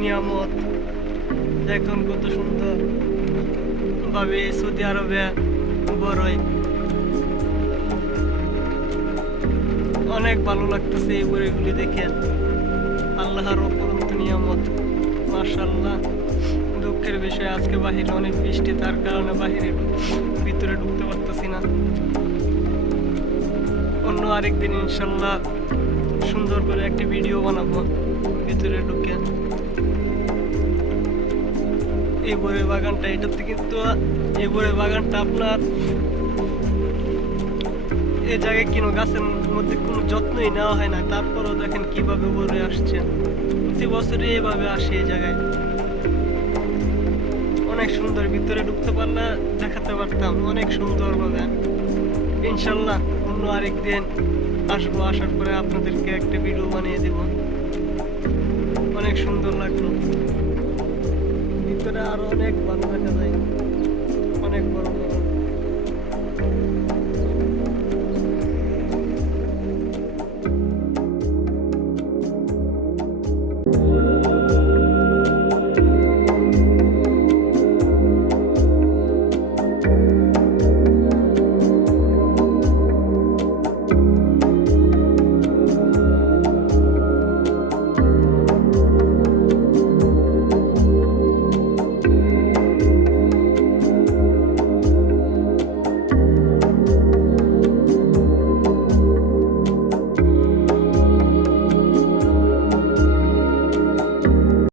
নিয়ামত। দেখুন কত সুন্দর ভাবে সৌদি আরবে বড়ই। অনেক ভালো লাগতেছে এই বড়িগুলি দেখে। আল্লাহর অপরন্ত নিয়ামত, মাশাআল্লাহ। দুঃখের বিষয় আজকে বাহিরে অনেক বৃষ্টি, তার কারণে বাহিরে ভিতরে ঢুকতে পারতেছি না। অন্য আরেকদিন ইনশাল্লাহ সুন্দর করে একটি ভিডিও বানাবো ভিতরে ঢুকে। এই বড়ি বাগানটা, এটাতে কিন্তু এই বড়ি বাগানটা আপনার এই জায়গায় কোনো গাছের মধ্যে কোনো যত্নই নেওয়া হয় না, তারপরেও দেখেন কিভাবে বড়ি আসছে। প্রতি বছরই এইভাবে আসে এই জায়গায়। অনেক সুন্দর, ভিতরে ঢুকতে পারলে দেখাতে পারতাম অনেক সুন্দরভাবে। ইনশাল্লাহ অন্য আরেকদিন আসবো, আসার পরে আপনাদেরকে একটা ভিডিও বানিয়ে দেব। অনেক সুন্দর লাগলো, ভিতরে আরো অনেক ভালো দেখা যায়, অনেক বড় বড়।